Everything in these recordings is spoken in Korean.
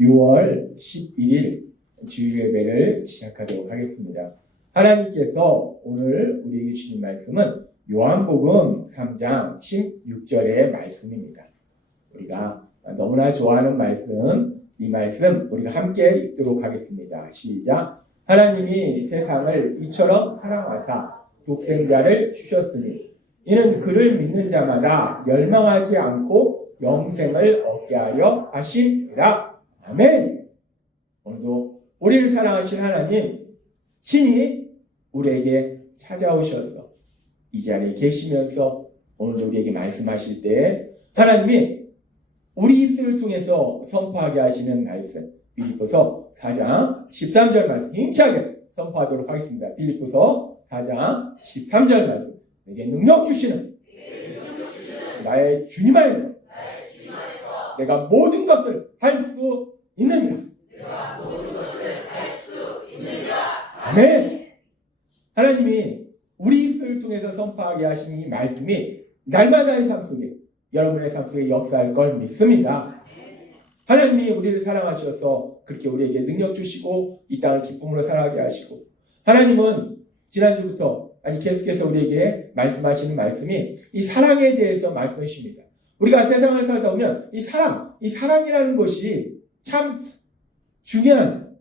6월 11일 주일 예배를 시작하도록 하겠습니다. 하나님께서 오늘 우리에게 주신 말씀은 요한복음 3장 16절의 말씀입니다. 우리가 너무나 좋아하는 말씀, 이 말씀 우리가 함께 읽도록 하겠습니다. 시작. 하나님이 세상을 이처럼 사랑하사 독생자를 주셨으니 이는 그를 믿는 자마다 멸망하지 않고 영생을 얻게 하려 하심이라. 아멘. 오늘도 우리를 사랑하신 하나님 친히 우리에게 찾아오셔서 이 자리에 계시면서 오늘 우리에게 말씀하실 때 하나님이 우리 입술을 통해서 선포하게 하시는 말씀, 빌립보서 4장 13절 말씀 힘차게 선포하도록 하겠습니다. 빌립보서 4장 13절 말씀. 내게 능력 주시는 나의 주님 안에서 내가 모든 것을 할 수 있느니라. 아멘. 하나님이 우리 입술을 통해서 선포하게 하신 이 말씀이 날마다의 삶 속에 여러분의 삶 속에 역사할 걸 믿습니다. 하나님이 우리를 사랑하셔서 그렇게 우리에게 능력 주시고 이 땅을 기쁨으로 살아가게 하시고, 하나님은 지난주부터 계속해서 우리에게 말씀하시는 말씀이 이 사랑에 대해서 말씀해 주십니다. 우리가 세상을 살다 보면 이 사랑이라는 것이 참 중요한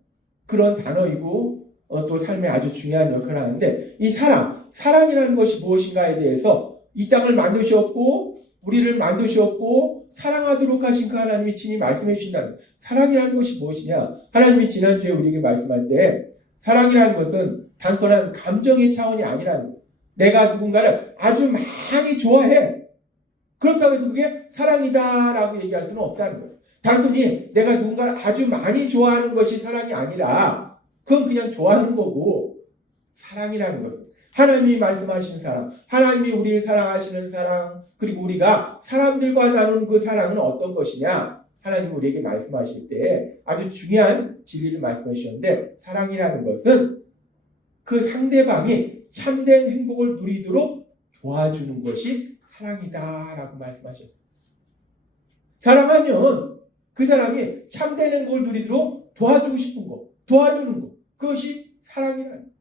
그런 단어이고 또 삶에 아주 중요한 역할을 하는데, 이 사랑이라는 것이 무엇인가에 대해서 이 땅을 만드셨고 우리를 만드셨고 사랑하도록 하신 그 하나님이 친히 말씀해 주신다는 사랑이라는 것이 무엇이냐? 하나님이 지난주에 우리에게 말씀할 때 사랑이라는 것은 단순한 감정의 차원이 아니라는 거예요. 내가 누군가를 아주 많이 좋아해. 그렇다고 해서 그게 사랑이다라고 얘기할 수는 없다는 거예요. 단순히 내가 누군가를 아주 많이 좋아하는 것이 사랑이 아니라 그건 그냥 좋아하는 거고, 사랑이라는 것은 하나님이 말씀하신 사랑, 하나님이 우리를 사랑하시는 사랑, 그리고 우리가 사람들과 나누는 그 사랑은 어떤 것이냐? 하나님이 우리에게 말씀하실 때 아주 중요한 진리를 말씀해 주셨는데, 사랑이라는 것은 그 상대방이 참된 행복을 누리도록 도와주는 것이 사랑이다라고 말씀하셨어요. 사랑하면 그 사람이 참된 행복을 누리도록 도와주고 싶은 거, 도와주는 거, 그것이 사랑이라는 거예요.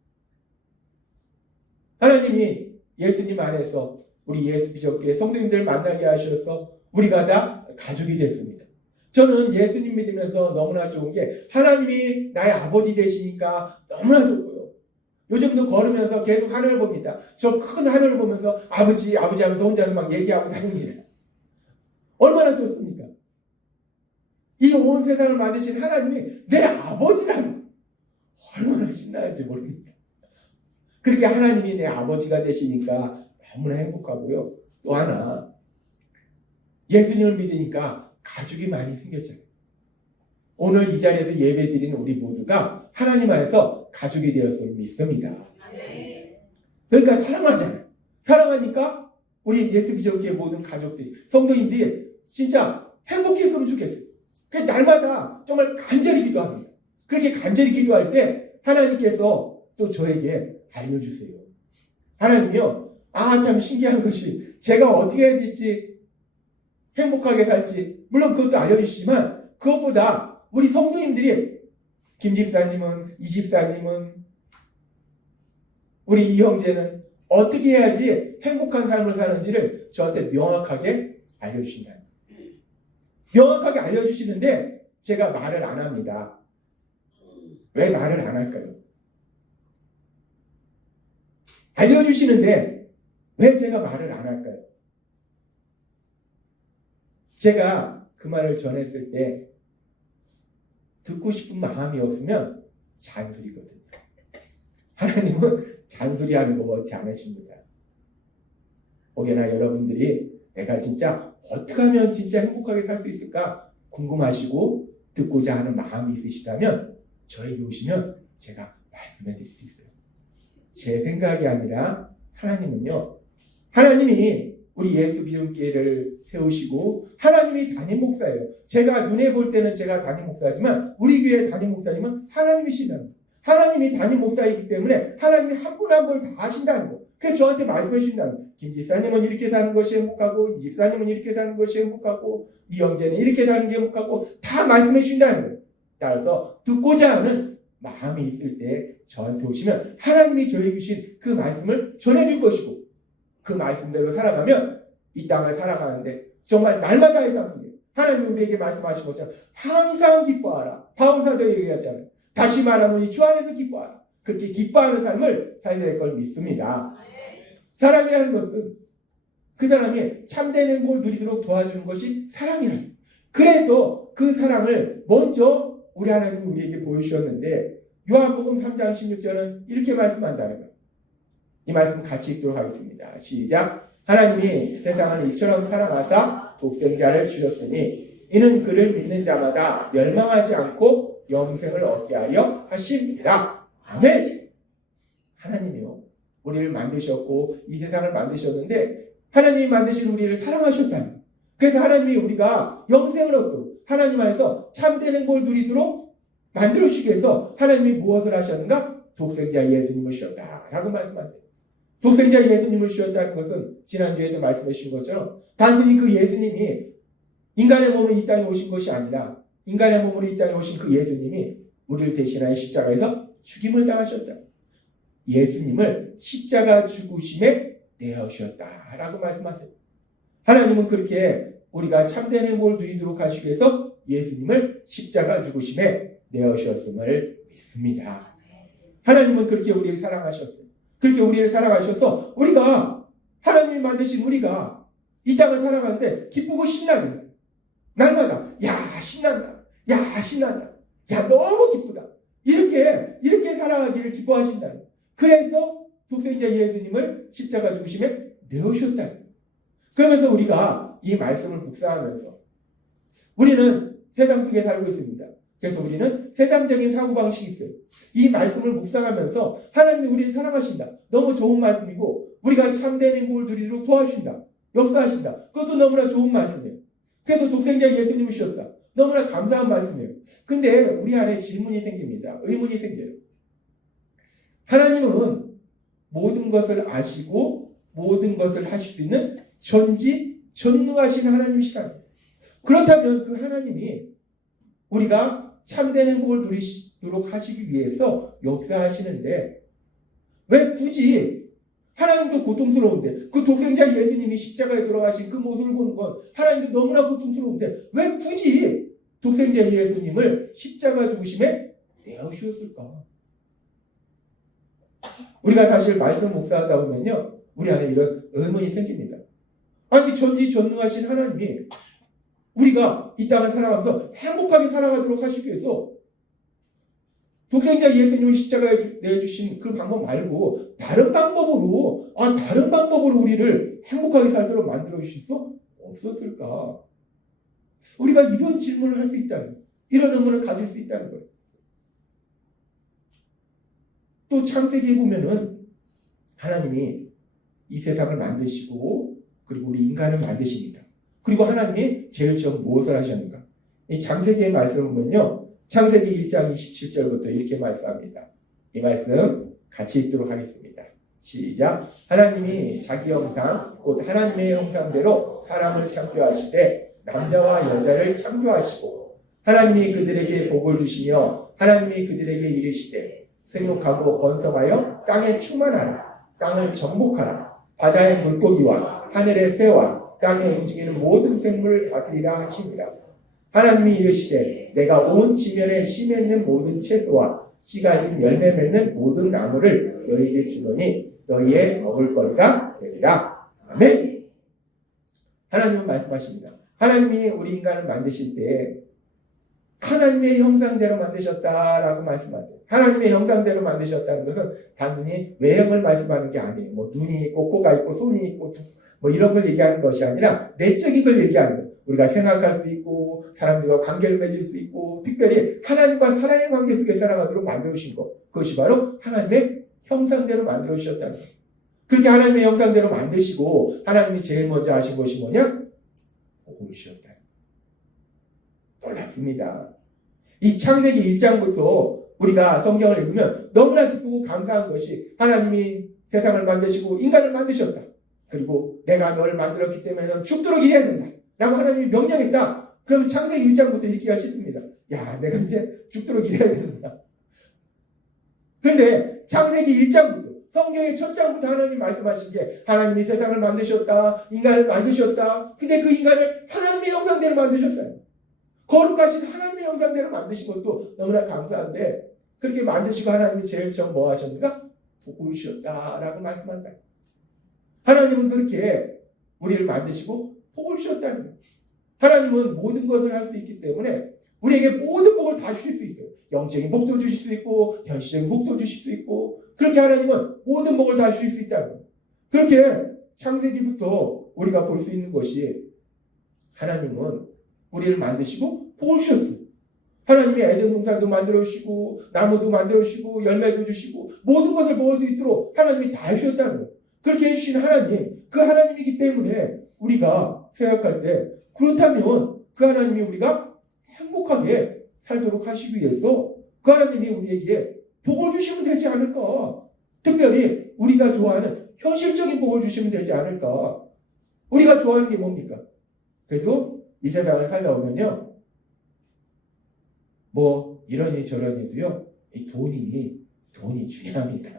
하나님이 예수님 안에서 우리 예수 비전교회 성도님들을 만나게 하셔서 우리가 다 가족이 됐습니다. 저는 예수님 믿으면서 너무나 좋은 게 하나님이 나의 아버지 되시니까 너무나 좋고요. 요즘도 걸으면서 계속 하늘을 봅니다. 저 큰 하늘을 보면서 아버지 하면서 혼자서 막 얘기하고 다닙니다. 얼마나 좋습니까? 이 온 세상을 만드신 하나님이 내 아버지라는 거. 얼마나 신나는지 모릅니다. 그렇게 하나님이 내 아버지가 되시니까 너무나 행복하고요. 또 하나, 예수님을 믿으니까 가족이 많이 생겼잖아요. 오늘 이 자리에서 예배드리는 우리 모두가 하나님 안에서 가족이 되었음을 믿습니다. 그러니까 사랑하잖아요. 사랑하니까 우리 예수 비전교회 모든 가족들이, 성도님들이 진짜 행복했으면 좋겠어요. 그래서 날마다 정말 간절히 기도합니다. 그렇게 간절히 기도할 때 하나님께서 또 저에게 알려주세요. 하나님이요, 참 신기한 것이 제가 어떻게 해야 될지, 행복하게 살지 물론 그것도 알려주시지만, 그것보다 우리 성도님들이, 김 집사님은, 이 집사님은, 우리 이 형제는 어떻게 해야지 행복한 삶을 사는지를 저한테 명확하게 알려주신다. 명확하게 알려주시는데 제가 말을 안 합니다. 왜 말을 안 할까요? 알려주시는데 왜 제가 말을 안 할까요? 제가 그 말을 전했을 때 듣고 싶은 마음이 없으면 잔소리거든요. 하나님은 잔소리하는 거 못지 않으십니다. 혹여나 여러분들이 내가 진짜 어떻게 하면 진짜 행복하게 살 수 있을까 궁금하시고 듣고자 하는 마음이 있으시다면 저에게 오시면 제가 말씀해 드릴 수 있어요. 제 생각이 아니라 하나님은요, 하나님이 우리 예수 비전교회를 세우시고 하나님이 담임 목사예요. 제가 눈에 볼 때는 제가 담임 목사지만 우리 교회 담임 목사님은 하나님이시다는 거예요. 하나님이 담임 목사이기 때문에 하나님이 한 분 한 분을 다 하신다는 거예요. 그래서 저한테 말씀해 주신다는 거예요. 김 집사님은 이렇게 사는 것이 행복하고, 이 집사님은 이렇게 사는 것이 행복하고, 이 형제는 이렇게 사는 게 행복하고, 다 말씀해 주신다는 거예요. 따라서 듣고자 하는 마음이 있을 때 저한테 오시면 하나님이 저에게 주신 그 말씀을 전해줄 것이고 그 말씀대로 살아가면 이 땅을 살아가는데 정말 날마다의 삶 하나님이 우리에게 말씀하신 것처럼 항상 기뻐하라. 바울사도 얘기하잖아요. 다시 말하노니 주 안에서 기뻐하라. 그렇게 기뻐하는 삶을 살게 될 걸 믿습니다. 사랑이라는 것은 그 사람이 참된 행복을 누리도록 도와주는 것이 사랑이라. 그래서 그 사랑을 먼저 우리 하나님이 우리에게 보여주셨는데 요한복음 3장 16절은 이렇게 말씀한다는 거예요. 이 말씀 같이 읽도록 하겠습니다. 시작. 하나님이 세상을 이처럼 사랑하사 독생자를 주셨으니 이는 그를 믿는 자마다 멸망하지 않고 영생을 얻게 하려 하심이라. 아멘. 하나님이요 우리를 만드셨고 이 세상을 만드셨는데 하나님이 만드신 우리를 사랑하셨다는 거예요. 그래서 하나님이 우리가 영생을 얻도록 하나님 안에서 참된 행복을 누리도록 만들어주시기 위해서 하나님이 무엇을 하셨는가? 독생자 예수님을 주셨다라고 말씀하세요. 독생자 예수님을 주셨다는 것은 지난주에도 말씀해 주신 것처럼 단순히 그 예수님이 인간의 몸으로 이 땅에 오신 것이 아니라 인간의 몸으로 이 땅에 오신 그 예수님이 우리를 대신하여 십자가에서 죽임을 당하셨다. 예수님을 십자가 죽으심에 내어주셨다라고 말씀하세요. 하나님은 그렇게 우리가 참된 행복을 누리도록 하시기 위해서 예수님을 십자가 죽으심에 내어주셨음을 믿습니다. 하나님은 그렇게 우리를 사랑하셨어요. 그렇게 우리를 사랑하셔서 우리가 하나님이 만드신 우리가 이 땅을 살아가는데 기쁘고 신나는 날마다 야 신난다. 야 신난다. 야 너무 기쁘다. 이렇게 살아가기를 기뻐하신다. 그래서 독생자 예수님을 십자가 죽으심에 내어주셨다. 그러면서 우리가 이 말씀을 묵상하면서 우리는 세상 속에 살고 있습니다. 그래서 우리는 세상적인 사고방식이 있어요. 이 말씀을 묵상하면서 하나님이 우리를 사랑하신다. 너무 좋은 말씀이고 우리가 참된 행복을 누리도록 도와주신다. 역사하신다. 그것도 너무나 좋은 말씀이에요. 그래서 독생자 예수님을 주셨다. 너무나 감사한 말씀이에요. 근데 우리 안에 질문이 생깁니다. 의문이 생겨요. 하나님은 모든 것을 아시고 모든 것을 하실 수 있는 전지전능하신 하나님이시다. 그렇다면 그 하나님이 우리가 참된 행복을 누리도록 하시기 위해서 역사하시는데 왜 굳이 하나님도 고통스러운데 그 독생자 예수님이 십자가에 돌아가신 그 모습을 보는 건 하나님도 너무나 고통스러운데 왜 굳이 독생자 예수님을 십자가 죽으심에 내어주셨을까? 우리가 사실 말씀 묵상하다 보면요 우리 안에 이런 의문이 생깁니다. 아니 전지전능하신 하나님이 우리가 이 땅을 살아가면서 행복하게 살아가도록 하시기 위해서 독생자 예수님을 십자가에 내주신 그 방법 말고 다른 방법으로 우리를 행복하게 살도록 만들어 주실 수 없었을까? 우리가 이런 질문을 할 수 있다는 거예요. 이런 의문을 가질 수 있다는 거예요. 또 창세기에 보면은 하나님이 이 세상을 만드시고 그리고 우리 인간을 만드십니다. 그리고 하나님이 제일 처음 무엇을 하셨는가? 이 창세기의 말씀을 보면요. 창세기 1장 27절부터 이렇게 말씀합니다. 이 말씀 같이 읽도록 하겠습니다. 시작. 하나님이 자기 형상 곧 하나님의 형상대로 사람을 창조하시되 남자와 여자를 창조하시고 하나님이 그들에게 복을 주시며 하나님이 그들에게 이르시되 생육하고 번성하여 땅에 충만하라. 땅을 정복하라. 바다의 물고기와 하늘의 새와 땅에 움직이는 모든 생물을 다스리라 하십니다. 하나님이 이르시되 내가 온 지면에 씨 맺는 모든 채소와 씨 가진 열매 맺는 모든 나무를 너희에게 주노니 너희의 먹을 거리가 되리라. 아멘. 하나님은 말씀하십니다. 하나님이 우리 인간을 만드실 때 하나님의 형상대로 만드셨다라고 말씀하세요. 하나님의 형상대로 만드셨다는 것은 단순히 외형을 말씀하는 게 아니에요. 뭐 눈이 있고 코가 있고 손이 있고 뭐 이런 걸 얘기하는 것이 아니라 내적인 걸 얘기하는 거예요. 우리가 생각할 수 있고 사람들과 관계를 맺을 수 있고 특별히 하나님과 사랑의 관계 속에 살아가도록 만들어주신 것. 그것이 바로 하나님의 형상대로 만들어주셨다는 거예요. 그렇게 하나님의 형상대로 만드시고 하나님이 제일 먼저 하신 것이 뭐냐? 복을 주셨다. 놀랍습니다. 이 창세기 1장부터 우리가 성경을 읽으면 너무나 기쁘고 감사한 것이 하나님이 세상을 만드시고 인간을 만드셨다. 그리고 내가 너를 만들었기 때문에 넌 죽도록 일해야 된다. 라고 하나님이 명령했다. 그러면 창세기 1장부터 읽기가 쉽습니다. 야, 내가 이제 죽도록 일해야 되는구나. 그런데 창세기 1장부터 성경의 첫 장부터 하나님이 말씀하신 게 하나님이 세상을 만드셨다. 인간을 만드셨다. 근데 그 인간을 하나님의 형상대로 만드셨다. 거룩하신 하나님의 형상대로 만드신 것도 너무나 감사한데 그렇게 만드시고 하나님이 제일 처음 뭐 하셨는가? 복을 주셨다라고 말씀한다. 하나님은 그렇게 우리를 만드시고 복을 주셨다는 거예요. 하나님은 모든 것을 할 수 있기 때문에 우리에게 모든 복을 다 주실 수 있어요. 영적인 복도 주실 수 있고 현실적인 복도 주실 수 있고 그렇게 하나님은 모든 복을 다 주실 수 있다는 거예요. 그렇게 창세기부터 우리가 볼 수 있는 것이 하나님은 우리를 만드시고 복을 주셨어요. 하나님이 에덴 동산도 만들어 주시고 나무도 만들어 주시고 열매도 주시고 모든 것을 먹을 수 있도록 하나님이 다 해주셨다는 거예요. 그렇게 해주신 하나님, 그 하나님이기 때문에 우리가 생각할 때 그렇다면 그 하나님이 우리가 행복하게 살도록 하시기 위해서 그 하나님이 우리에게 복을 주시면 되지 않을까? 특별히 우리가 좋아하는 현실적인 복을 주시면 되지 않을까? 우리가 좋아하는 게 뭡니까? 그래도 이 세상을 살다 보면요, 뭐 이러니 저러니도요, 이 돈이 중요합니다.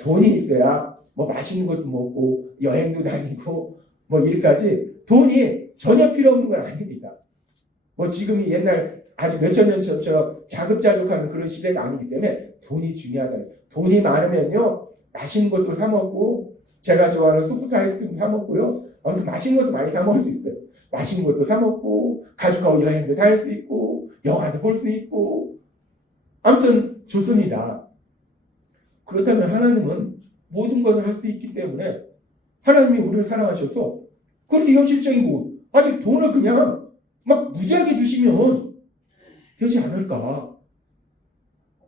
돈이 있어야 뭐 맛있는 것도 먹고 여행도 다니고 뭐 이렇게까지 돈이 전혀 필요 없는 건 아닙니다. 뭐 지금이 옛날 아주 몇천 년 전처럼 자급자족하는 그런 시대가 아니기 때문에 돈이 중요하다. 돈이 많으면요 맛있는 것도 사 먹고 제가 좋아하는 소프트 아이스크림도 사 먹고요. 아무튼 맛있는 것도 많이 사 먹을 수 있어요. 맛있는 것도 사 먹고 가족하고 여행도 다닐 수 있고 영화도 볼 수 있고 아무튼 좋습니다. 그렇다면 하나님은 모든 것을 할 수 있기 때문에 하나님이 우리를 사랑하셔서 그렇게 현실적인 거 아직 돈을 그냥 막 무지하게 주시면 되지 않을까?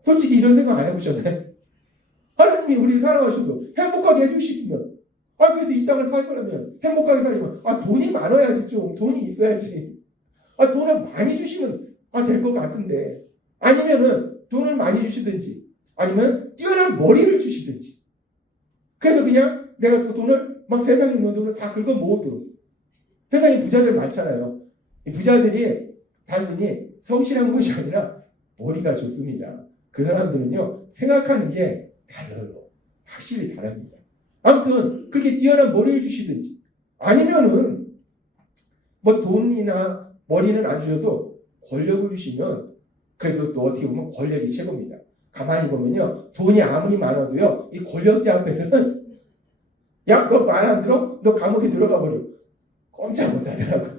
솔직히 이런 생각 안 해보셨나요? 하나님이 우리를 사랑하셔서 행복하게 해주시면 그래도 이 땅을 살 거라면 행복하게 살려면 돈이 많아야지 좀 돈이 있어야지 돈을 많이 주시면 될 것 같은데 아니면은 돈을 많이 주시든지 아니면 뛰어난 머리를 주시든지 그래서 그냥 내가 그 돈을 막 세상에 있는 돈을 다 긁어 모으도록 세상에 부자들 많잖아요. 이 부자들이 단순히 성실한 것이 아니라 머리가 좋습니다. 그 사람들은요 생각하는 게 달라요. 확실히 다릅니다. 아무튼 그렇게 뛰어난 머리를 주시든지 아니면은 뭐 돈이나 머리는 안 주셔도 권력을 주시면 그래도 또 어떻게 보면 권력이 최고입니다. 가만히 보면요 돈이 아무리 많아도요 이 권력자 앞에서는 야 너 말 안 들어? 너 감옥에 들어가 버려. 꼼짝 못하더라고.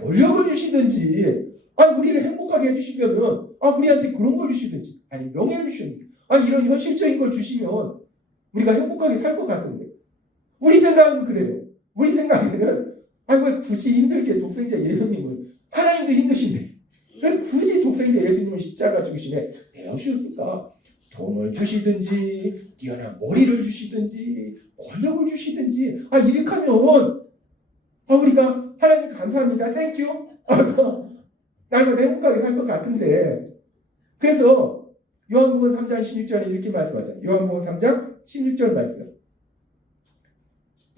권력을 주시든지 우리를 행복하게 해주시려면 우리한테 그런 걸 주시든지 아니 명예를 주시든지 이런 현실적인 걸 주시면 우리가 행복하게 살 것 같은데 우리 생각은 그래요. 우리 생각에는 왜 굳이 힘들게 독생자 예수님을 하나님도 힘드신데 왜 굳이 독생자 예수님을 십자가 죽으심에 내어주셨을까? 돈을 주시든지 뛰어난 머리를 주시든지 권력을 주시든지 이렇게 하면 우리가 하나님 감사합니다. 땡큐. 날마다 행복하게 살 것 같은데 그래서 요한복음 3장 16절에 이렇게 말씀하죠. 요한복음 3장 16절 말씀.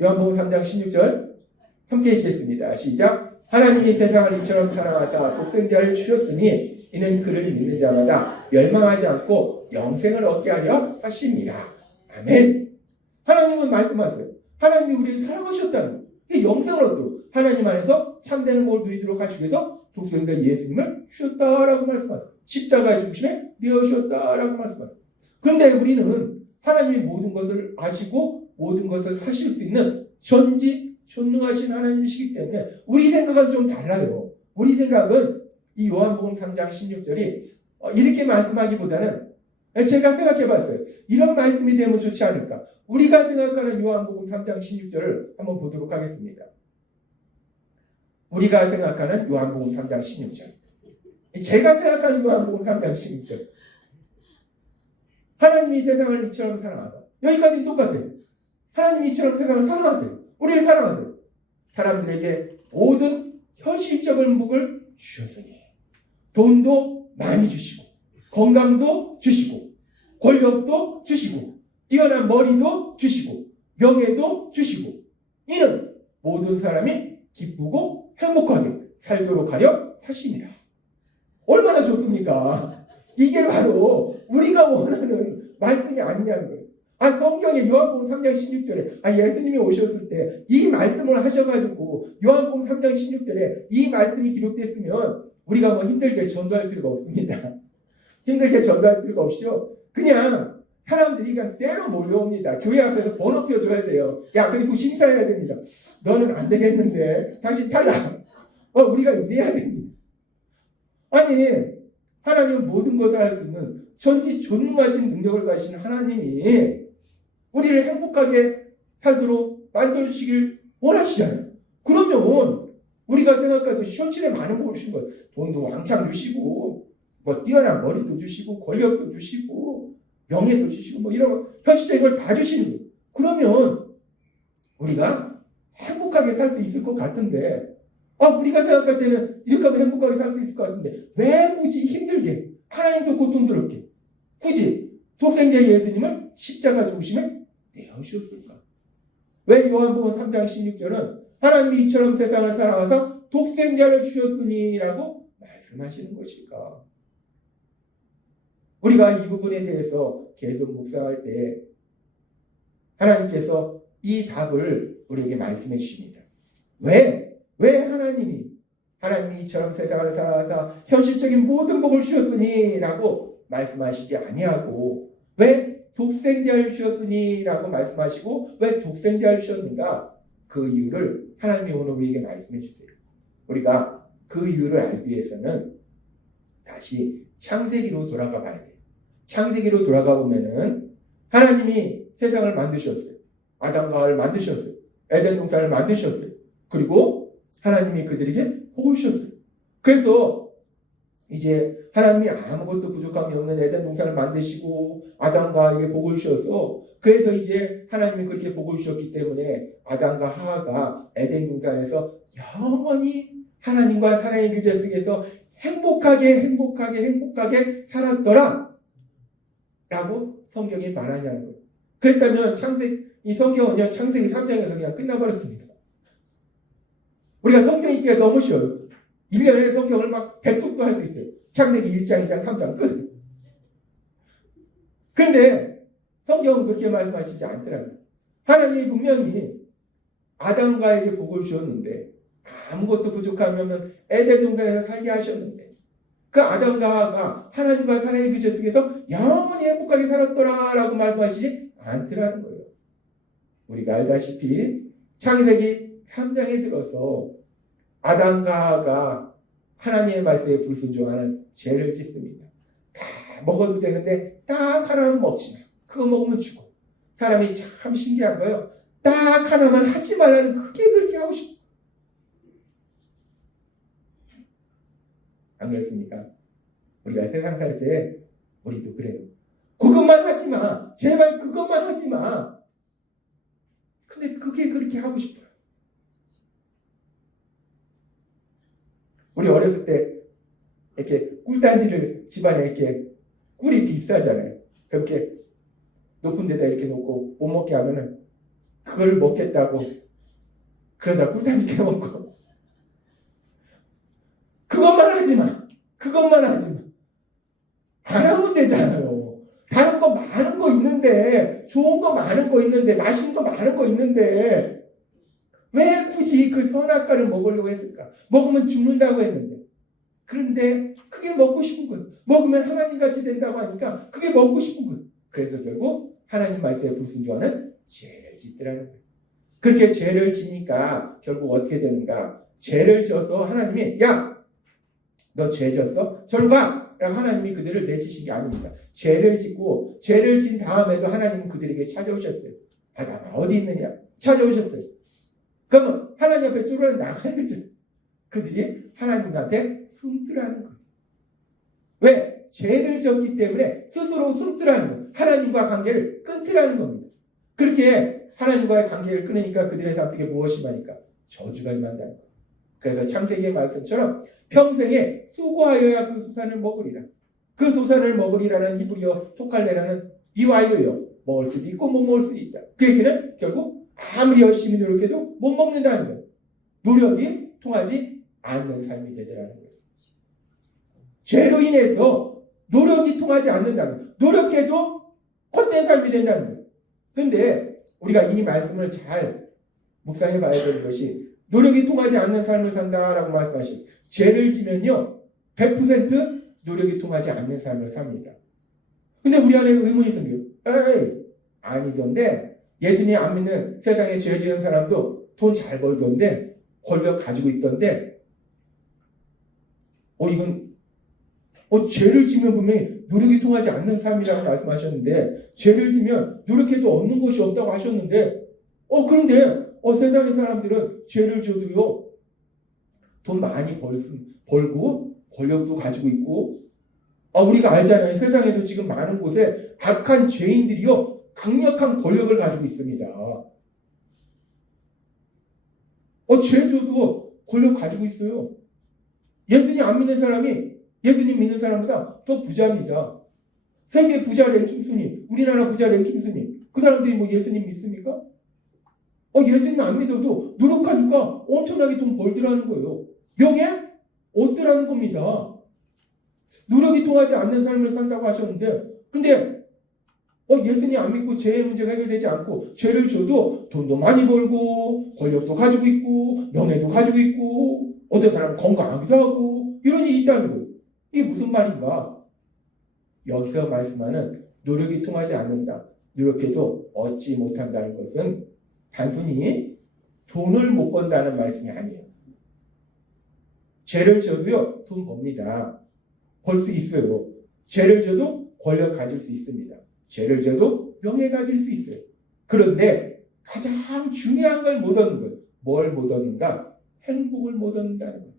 요한복음 3장 16절 함께 읽겠습니다. 시작. 하나님이 세상을 이처럼 사랑하사 독생자를 주셨으니 이는 그를 믿는 자마다 멸망하지 않고 영생을 얻게 하려 하심이라. 아멘. 하나님은 말씀하세요. 하나님이 우리를 사랑하셨다는 거예요. 영생을 얻도록 하나님 안에서 참되는 복을 누리도록 하시기 위해서 독생자 예수님을 주셨다라고 말씀하세요. 십자가에 죽으심에 내어주셨다라고 말씀하세요. 그런데 우리는 하나님이 모든 것을 아시고 모든 것을 하실 수 있는 전지전능하신 하나님이시기 때문에 우리 생각은 좀 달라요. 우리 생각은 이 요한복음 3장 16절이 이렇게 말씀하기보다는 제가 생각해봤어요. 이런 말씀이 되면 좋지 않을까. 우리가 생각하는 요한복음 3장 16절을 한번 보도록 하겠습니다. 우리가 생각하는 요한복음 3장 16절. 제가 생각하는 요한복음 3장 16절. 하나님이 세상을 이처럼 사랑하사. 여기까지는 똑같아요. 하나님이 이처럼 세상을 사랑하세요. 우리를 사랑하세요. 사람들에게 모든 현실적인 복을 주셨으니 돈도 많이 주시고 건강도 주시고 권력도 주시고 뛰어난 머리도 주시고 명예도 주시고 이는 모든 사람이 기쁘고 행복하게 살도록 하려 하심이라. 얼마나 좋습니까? 이게 바로 우리가 원하는 말씀이 아니냐는 거예요. 성경에 요한복음 3장 16절에 예수님이 오셨을 때 이 말씀을 하셔가지고 요한복음 3장 16절에 이 말씀이 기록됐으면 우리가 뭐 힘들게 전도할 필요가 없습니다. 힘들게 전도할 필요가 없이요. 그냥 사람들이 그냥 때로 몰려옵니다. 교회 앞에서 번호표 줘야 돼요. 야, 그리고 심사해야 됩니다. 너는 안 되겠는데 당신 탈락. 우리가 이래야 됩니다. 아니, 하나님은 모든 것을 할 수 있는 전지전능하신 능력을 가진 하나님이 우리를 행복하게 살도록 만들어주시길 원하시잖아요. 그러면 우리가 생각하듯 현실에 많은 걸 주신 거예요. 돈도 왕창 주시고 뭐 뛰어난 머리도 주시고 권력도 주시고 명예도 주시고 뭐 이런 현실적인 걸 다 주시는 거예요. 그러면 우리가 행복하게 살 수 있을 것 같은데 우리가 생각할 때는 이렇게 하면 행복하게 살 수 있을 것 같은데 왜 굳이 힘들게 하나님도 고통스럽게 굳이 독생자 예수님을 십자가 중심에 내어주셨을까? 왜 요한복음 3장 16절은 하나님이 이처럼 세상을 사랑하사 독생자를 주셨으니 라고 말씀하시는 것일까? 우리가 이 부분에 대해서 계속 묵상할 때 하나님께서 이 답을 우리에게 말씀해 주십니다. 왜 하나님이 이처럼 세상을 사랑하사 현실적인 모든 복을 주셨으니 라고 말씀하시지 아니하고 왜 독생자를 주셨으니 라고 말씀하시고 왜 독생자를 주셨는가? 그 이유를 하나님이 오늘 우리에게 말씀해 주세요. 우리가 그 이유를 알기 위해서는 다시 창세기로 돌아가 봐야 돼요. 창세기로 돌아가 보면은 하나님이 세상을 만드셨어요. 아담과 하와를 만드셨어요. 에덴 동산을 만드셨어요. 그리고 하나님이 그들에게 복을 주셨어요. 그래서 이제 하나님이 아무것도 부족함이 없는 에덴 동산을 만드시고 아담과 하와에게 복을 주셔서 그래서 이제 하나님이 그렇게 복을 주셨기 때문에 아담과 하와가 에덴 동산에서 영원히 하나님과 사랑의 교제 속에서 행복하게 살았더라 라고 성경이 말하냐는 거예요. 그랬다면 이 성경은요 창세기 3장에서 그냥 끝나버렸습니다. 우리가 성경 읽기가 너무 쉬워요. 1년에 성경을 막 100독도 할 수 있어요. 창세기 1장, 2장, 3장 끝. 그런데 성경은 그렇게 말씀하시지 않더라고요. 하나님이 분명히 아담과에게 복을 주셨는데 아무것도 부족하면 에덴 동산에서 살게 하셨는데 그 아담과 하와가 하나님과 사랑의 교제 속에서 영원히 행복하게 살았더라 라고 말씀하시지 않더라는 거예요. 우리가 알다시피 창세기 3장에 들어서 아담과 하와가 하나님의 말씀에 불순종하는 죄를 짓습니다. 다 먹어도 되는데 딱 하나는 먹지 마. 그거 먹으면 죽어. 사람이 참 신기한 거예요. 딱 하나만 하지 말라는 그게 그렇게 하고 싶어. 안 그렇습니까? 우리가 세상 살 때 우리도 그래요. 그것만 하지 마. 제발 그것만 하지 마. 근데 그게 그렇게 하고 싶어요. 우리 어렸을 때 이렇게 꿀단지를 집안에 이렇게 꿀이 비싸잖아요. 그렇게 높은 데다 이렇게 놓고 못 먹게 하면은 그걸 먹겠다고 그러다 꿀단지 깨먹고 그것만 하지 마. 안 하면 되잖아요. 다른 거 많은 거 있는데 좋은 거 많은 거 있는데 맛있는 거 많은 거 있는데 왜 굳이 그 선악과를 먹으려고 했을까? 먹으면 죽는다고 했는데 그런데 그게 먹고 싶은 거예요. 먹으면 하나님같이 된다고 하니까 그게 먹고 싶은 거예요. 그래서 결국 하나님 말씀에 불순종하는 죄를 짓더라는 거예요. 그렇게 죄를 지니까 결국 어떻게 되는가? 죄를 져서 하나님이 야! 너 죄 졌어? 절로 가! 라고 하나님이 그들을 내치신 게 아닙니다. 죄를 짓고 죄를 진 다음에도 하나님은 그들에게 찾아오셨어요. 아담아 어디 있느냐? 찾아오셨어요. 그러면 하나님 앞에 쫄아내 나가야 되죠. 그들이 하나님한테 숨더라는 거예요. 왜? 죄를 졌기 때문에 스스로 숨더라는 거예요. 하나님과 관계를 끊더라는 겁니다. 그렇게 하나님과의 관계를 끊으니까 그들의 삶 속에 무엇이 많으니까 저주가 임한다는 거예요. 그래서 창세기의 말씀처럼 평생에 수고하여야 그 소산을 먹으리라. 그 소산을 먹으리라는 히브리어 토칼레라는 이 완료요. 먹을 수도 있고 못 먹을 수도 있다. 그 얘기는 결국 아무리 열심히 노력해도 못 먹는다는 거예요. 노력이 통하지 않는 삶이 되더라는 거예요. 죄로 인해서 노력이 통하지 않는다는 거예요. 노력해도 헛된 삶이 된다는 거예요. 그런데 우리가 이 말씀을 잘 묵상해 봐야 되는 것이 노력이 통하지 않는 삶을 산다라고 말씀하셨어요. 죄를 지면요 100% 노력이 통하지 않는 삶을 삽니다. 근데 우리 안에 의문이 생겨요. 에이, 아니던데 예수님 안 믿는 세상에 죄 지은 사람도 돈 잘 벌던데 권력 가지고 있던데 이건 죄를 지면 분명히 노력이 통하지 않는 삶이라고 말씀하셨는데 죄를 지면 노력해도 얻는 것이 없다고 하셨는데 그런데 세상의 사람들은 죄를 져도요 돈 많이 벌고 권력도 가지고 있고 우리가 알잖아요. 세상에도 지금 많은 곳에 악한 죄인들이요 강력한 권력을 가지고 있습니다. 죄져도 권력 가지고 있어요. 예수님 안 믿는 사람이 예수님 믿는 사람보다 더 부자입니다. 세계 부자 랭킹 순위, 우리나라 부자 랭킹 순위. 그 사람들이 뭐 예수님 믿습니까? 예수님 안 믿어도 노력하니까 엄청나게 돈 벌더라는 거예요. 명예? 얻더라는 겁니다. 노력이 통하지 않는 삶을 산다고 하셨는데, 근데 예수님 안 믿고 죄의 문제가 해결되지 않고 죄를 져도 돈도 많이 벌고 권력도 가지고 있고 명예도 가지고 있고 어떤 사람은 건강하기도 하고 이런 일이 있다는 거예요. 이게 무슨 말인가? 여기서 말씀하는 노력이 통하지 않는다. 노력해도 얻지 못한다는 것은 단순히 돈을 못 번다는 말씀이 아니에요. 죄를 져도요 돈 법니다. 벌 수 있어요. 죄를 져도 권력 가질 수 있습니다. 죄를 져도 명예 가질 수 있어요. 그런데 가장 중요한 걸 못 얻는 거예요. 뭘 못 얻는가? 행복을 못 얻는다는 거예요.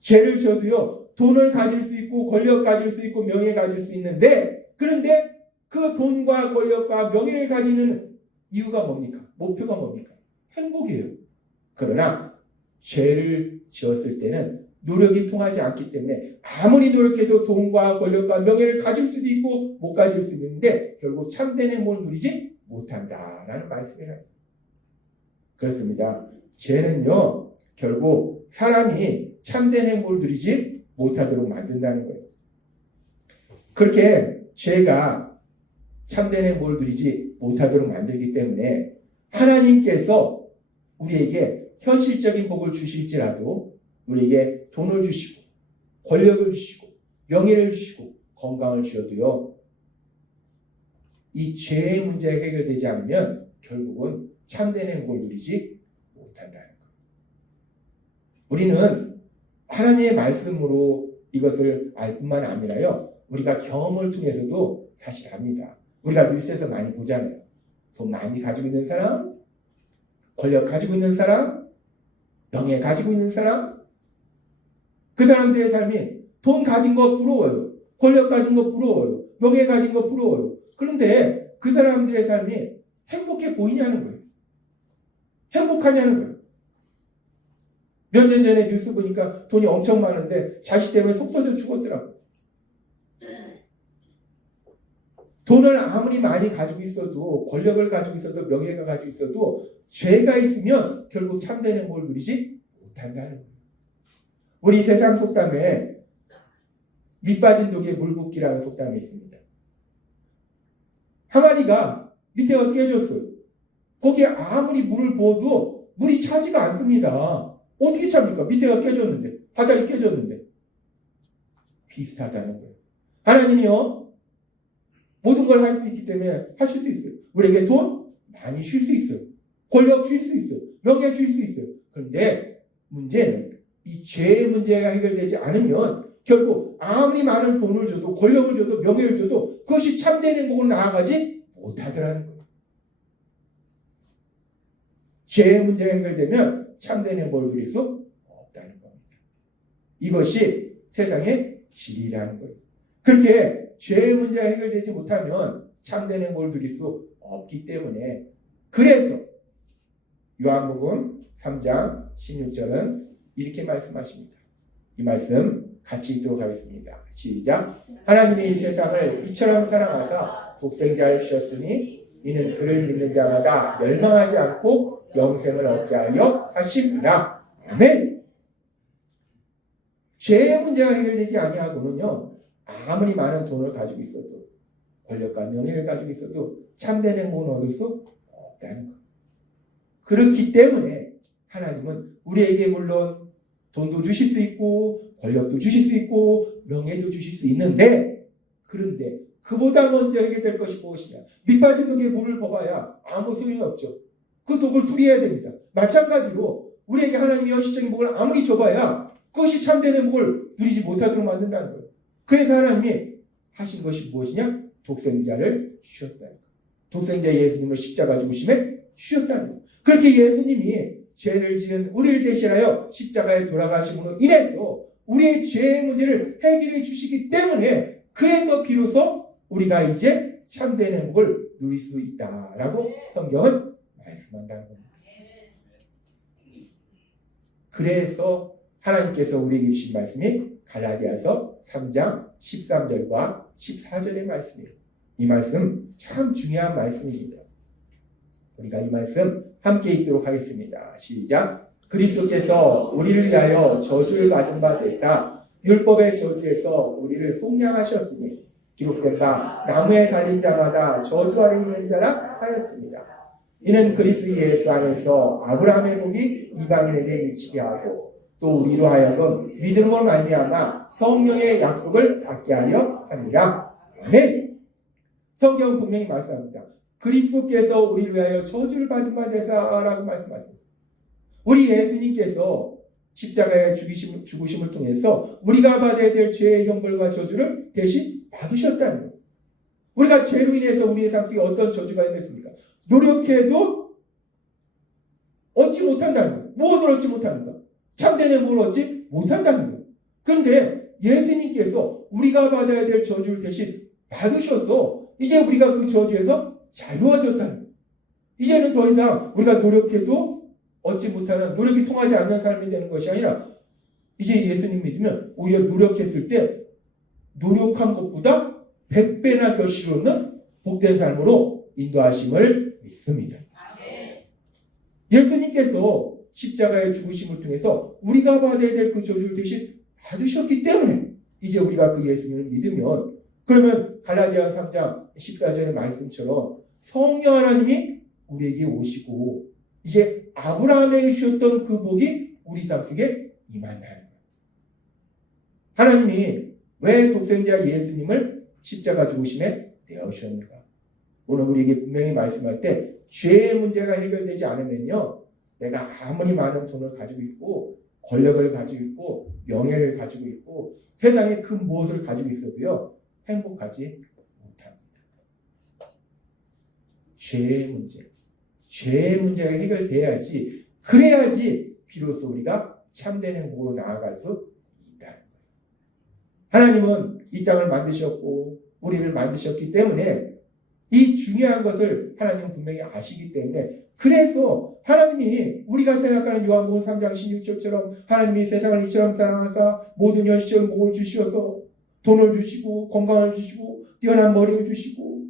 죄를 져도요 돈을 가질 수 있고 권력 가질 수 있고 명예 가질 수 있는데 그런데 그 돈과 권력과 명예를 가지는 이유가 뭡니까? 목표가 뭡니까? 행복이에요. 그러나 죄를 지었을 때는 노력이 통하지 않기 때문에 아무리 노력해도 돈과 권력과 명예를 가질 수도 있고 못 가질 수도 있는데 결국 참된 행복을 누리지 못한다라는 말씀이에요. 그렇습니다. 죄는요 결국 사람이 참된 행복을 누리지 못하도록 만든다는 거예요. 그렇게 죄가 참된 행복을 누리지 못하도록 만들기 때문에 하나님께서 우리에게 현실적인 복을 주실지라도 우리에게 돈을 주시고 권력을 주시고 명예를 주시고 건강을 주셔도요 이 죄의 문제가 해결되지 않으면 결국은 참된 행복을 누리지 못한다는 거예요. 우리는 하나님의 말씀으로 이것을 알 뿐만 아니라요 우리가 경험을 통해서도 사실 압니다. 우리가 뉴스에서 많이 보잖아요. 돈 많이 가지고 있는 사람, 권력 가지고 있는 사람, 명예 가지고 있는 사람, 그 사람들의 삶이 돈 가진 거 부러워요. 권력 가진 거 부러워요. 명예 가진 거 부러워요. 그런데 그 사람들의 삶이 행복해 보이냐는 거예요. 행복하냐는 거예요. 몇 년 전에 뉴스 보니까 돈이 엄청 많은데 자식 때문에 속 터져 죽었더라고요. 돈을 아무리 많이 가지고 있어도 권력을 가지고 있어도 명예가 가지고 있어도 죄가 있으면 결국 참된 행복을 누리지 못한다는 거예요. 우리 세상 속담에 밑 빠진 독에 물 붓기라는 속담이 있습니다. 항아리가 밑에가 깨졌어요. 거기에 아무리 물을 부어도 물이 차지가 않습니다. 어떻게 찹니까? 밑에가 깨졌는데, 바닥이 깨졌는데. 비슷하다는 거예요. 하나님이요 모든 걸 할 수 있기 때문에 하실 수 있어요. 우리에게 돈 많이 줄 수 있어요. 권력 줄 수 있어요. 명예 줄 수 있어요. 그런데 문제는 이 죄의 문제가 해결되지 않으면 결국 아무리 많은 돈을 줘도 권력을 줘도 명예를 줘도 그것이 참된 행복으로 나아가지 못하더라는 거예요. 죄의 문제가 해결되면 참된 행복을 누릴 수 없다는 겁니다. 이것이 세상의 진리라는 거예요. 그렇게 죄의 문제가 해결되지 못하면 참된 행복을 누릴 수 없기 때문에 그래서 요한복음 3장 16절은 이렇게 말씀하십니다. 이 말씀 같이 읽도록 하겠습니다. 시작. 하나님이 세상을 이처럼 사랑하사 독생자를 주셨으니 이는 그를 믿는 자마다 멸망하지 않고 영생을 얻게 하려 하심이라. 아멘. 죄의 문제가 해결되지 아니하고는요, 아무리 많은 돈을 가지고 있어도, 권력과 명예를 가지고 있어도 참된 행복은 얻을 수 없다는 것. 그렇기 때문에 하나님은 우리에게 물론 돈도 주실 수 있고 권력도 주실 수 있고 명예도 주실 수 있는데, 그런데 그보다 먼저 해결될 것이 무엇이냐? 밑빠진 독에 물을 퍼봐야 아무 소용이 없죠. 그 독을 수리해야 됩니다. 마찬가지로 우리에게 하나님의 현실적인 복을 아무리 줘봐야 그것이 참된 행복을 누리지 못하도록 만든다는 거예요. 그래서 하나님이 하신 것이 무엇이냐? 독생자를 주셨다는 거예요. 독생자 예수님을 십자가 죽으심에 주셨다는 거예요. 그렇게 예수님이 죄를 지은 우리를 대신하여 십자가에 돌아가심으로 인해서 우리의 죄의 문제를 해결해 주시기 때문에, 그래서 비로소 우리가 이제 참된 행복을 누릴 수 있다라고 성경은 말씀한다는 겁니다. 그래서 하나님께서 우리에게 주신 말씀이 갈라디아서 3장 13절과 14절의 말씀이에요. 이 말씀 참 중요한 말씀입니다. 우리가 이 말씀 함께 읽도록 하겠습니다. 시작. 그리스도께서 우리를 위하여 저주를 받은 바 되사 율법의 저주에서 우리를 속량하셨으니 기록된 바 나무에 달린 자마다 저주 아래 있는 자라 하였습니다. 이는 그리스도 예수 안에서 아브라함의 복이 이방인에게 미치게 하고 또 우리로 하여금 믿음으로 말미암아 성령의 약속을 받게 하려 함이라. 아멘. 성경 분명히 말씀합니다. 그리스도께서 우리를 위하여 저주를 받은 바 되사라고 말씀하십니다. 우리 예수님께서 십자가의 죽으심을 통해서 우리가 받아야 될 죄의 형벌과 저주를 대신 받으셨다는 거예요. 우리가 죄로 인해서 우리의 삶 속에 어떤 저주가 있겠습니까? 노력해도 얻지 못한다는 거예요. 무엇을 얻지 못합니까? 참된 행복을 얻지 못한다는 거예요. 그런데 예수님께서 우리가 받아야 될 저주를 대신 받으셔서 이제 우리가 그 저주에서 자유해졌다는 거예요. 이제는 더 이상 우리가 노력해도 얻지 못하는, 노력이 통하지 않는 삶이 되는 것이 아니라 이제 예수님 믿으면 오히려 노력했을 때 노력한 것보다 100배나 결실을 얻는 복된 삶으로 인도하심을 믿습니다. 예수님께서 십자가의 죽으심을 통해서 우리가 받아야 될 그 저주를 대신 받으셨기 때문에 이제 우리가 그 예수님을 믿으면, 그러면 갈라디아 3장 14절의 말씀처럼 성령 하나님이 우리에게 오시고 이제 아브라함에게 주셨던 그 복이 우리 삶 속에 임한다는 거예요. 하나님이 왜 독생자 예수님을 십자가 죽으심에 내어주셨는가? 오늘 우리에게 분명히 말씀할 때 죄의 문제가 해결되지 않으면요, 내가 아무리 많은 돈을 가지고 있고 권력을 가지고 있고 명예를 가지고 있고 세상에 그 무엇을 가지고 있어도요, 행복하지 못합니다. 죄의 문제가 해결돼야지, 그래야지 비로소 우리가 참된 행복으로 나아갈 수 있다는 거예요. 하나님은 이 땅을 만드셨고 우리를 만드셨기 때문에 이 중요한 것을 하나님은 분명히 아시기 때문에, 그래서 하나님이 우리가 생각하는 요한복음 3장 16절처럼 하나님이 세상을 이처럼 사랑하사 모든 현실적인 복을 주시어서 돈을 주시고 건강을 주시고 뛰어난 머리를 주시고,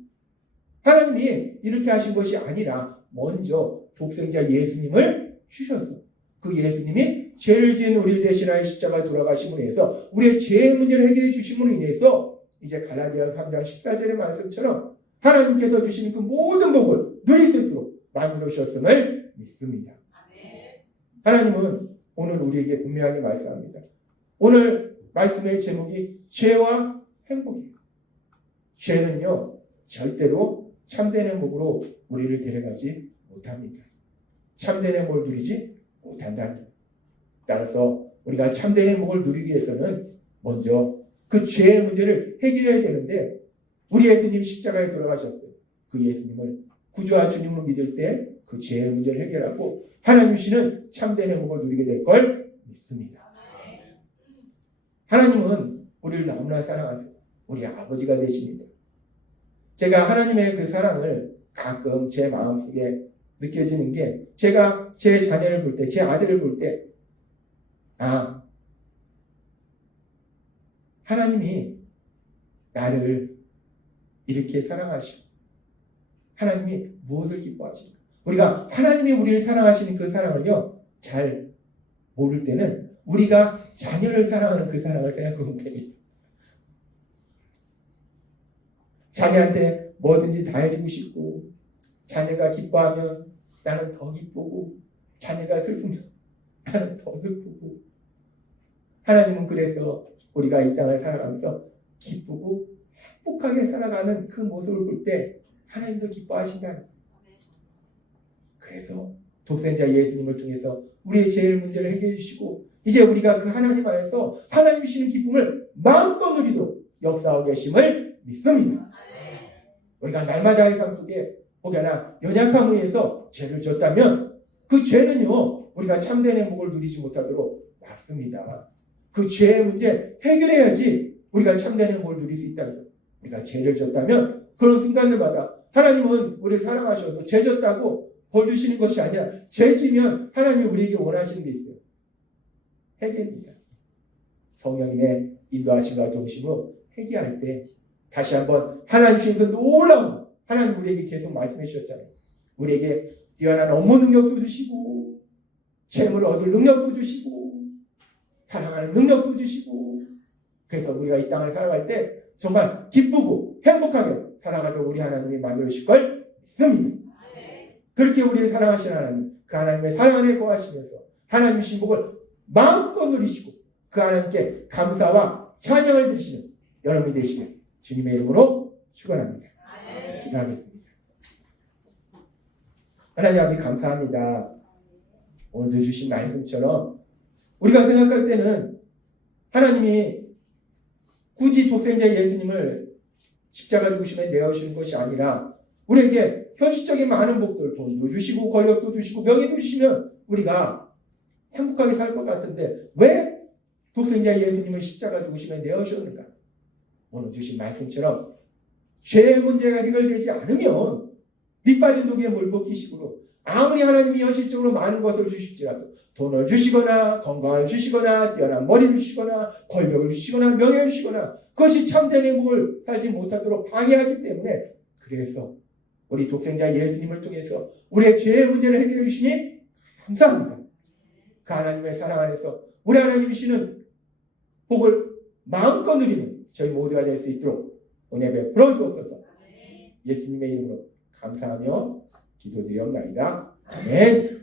하나님이 이렇게 하신 것이 아니라 먼저 독생자 예수님을 주셨어. 그 예수님이 죄를 지은 우리를 대신하여 십자가에 돌아가심으로 해서 우리의 죄의 문제를 해결해 주심으로 인해서 이제 갈라디아 3장 14절의 말씀처럼 하나님께서 주신 그 모든 복을 누릴 수 있도록 만들어 주셨음을 믿습니다. 하나님은 오늘 우리에게 분명하게 말씀합니다. 오늘 말씀의 제목이 죄와 행복이에요. 죄는요, 절대로 참된 행복으로 우리를 데려가지 못합니다. 참된 행복을 누리지 못한다는 거예요. 따라서 우리가 참된 행복을 누리기 위해서는 먼저 그 죄의 문제를 해결해야 되는데, 우리 예수님 십자가에 돌아가셨어요. 그 예수님을 구주와 주님으로 믿을 때 그 죄의 문제를 해결하고 하나님 주시는 참된 행복을 누리게 될 걸 믿습니다. 하나님은 우리를 너무나 사랑하세요. 우리 아버지가 되십니다. 제가 하나님의 그 사랑을 가끔 제 마음속에 느껴지는 게, 제가 제 자녀를 볼 때, 제 아들을 볼 때, 하나님이 나를 이렇게 사랑하시고 하나님이 무엇을 기뻐하십니까? 우리가 하나님이 우리를 사랑하시는 그 사랑을요, 잘 모를 때는 우리가 자녀를 사랑하는 그 사랑을 생각하면 됩니다. 자녀한테 뭐든지 다 해주고 싶고, 자녀가 기뻐하면 나는 더 기쁘고, 자녀가 슬프면 나는 더 슬프고. 하나님은 그래서 우리가 이 땅을 살아가면서 기쁘고 행복하게 살아가는 그 모습을 볼 때 하나님도 기뻐하신다는 거예요. 그래서 독생자 예수님을 통해서 우리의 제일 문제를 해결해 주시고, 이제 우리가 그 하나님 안에서 하나님 주시는 기쁨을 마음껏 누리도록 역사하고 계심을 믿습니다. 우리가 날마다의 삶 속에 혹여나 연약함에 의해서 죄를 졌다면 그 죄는요, 우리가 참된 행복을 누리지 못하도록 막습니다. 그 죄의 문제 해결해야지 우리가 참된 행복을 누릴 수 있다는 거예요. 우리가 죄를 졌다면 그런 순간들마다 하나님은 우리를 사랑하셔서 죄 졌다고 벌 주시는 것이 아니라, 죄 지면 하나님이 우리에게 원하시는 게 있어요. 회개입니다. 성령님의 인도하심과 동심으로 회개할 때 다시 한번 하나님 주신 그 놀라운, 하나님 우리에게 계속 말씀해 주셨잖아요. 우리에게 뛰어난 업무 능력도 주시고, 재물 얻을 능력도 주시고, 사랑하는 능력도 주시고, 그래서 우리가 이 땅을 살아갈 때 정말 기쁘고 행복하게 살아가도록 우리 하나님이 만들어 주실 걸 믿습니다. 그렇게 우리를 사랑하시는 하나님, 그 하나님의 사랑 안에 거하시면서 하나님의 신복을 마음껏 누리시고 그 하나님께 감사와 찬양을 드리시는 여러분이 되시길 주님의 이름으로 축원합니다. 기도하겠습니다. 하나님 아버지 감사합니다. 오늘도 주신 말씀처럼 우리가 생각할 때는 하나님이 굳이 독생자 예수님을 십자가 죽으심에 내어주시는 것이 아니라 우리에게 현실적인 많은 복들, 돈도 주시고 권력도 주시고 명예도 주시면 우리가 행복하게 살 것 같은데 왜 독생자 예수님을 십자가 죽으심에 내어주셨는가? 오늘 주신 말씀처럼 죄의 문제가 해결되지 않으면 밑빠진 독에 물 붓기식으로 아무리 하나님이 현실적으로 많은 것을 주실지라도 돈을 주시거나 건강을 주시거나 뛰어난 머리를 주시거나 권력을 주시거나 명예를 주시거나 그것이 참된 행복을 살지 못하도록 방해하기 때문에, 그래서 우리 독생자 예수님을 통해서 우리의 죄의 문제를 해결해 주시니 감사합니다. 그 하나님의 사랑 안에서 우리 하나님이 주시는 복을 마음껏 누리는 저희 모두가 될 수 있도록 은혜 베풀어 주옵소서. 예수님의 이름으로 감사하며 기도드리옵나이다. 아멘.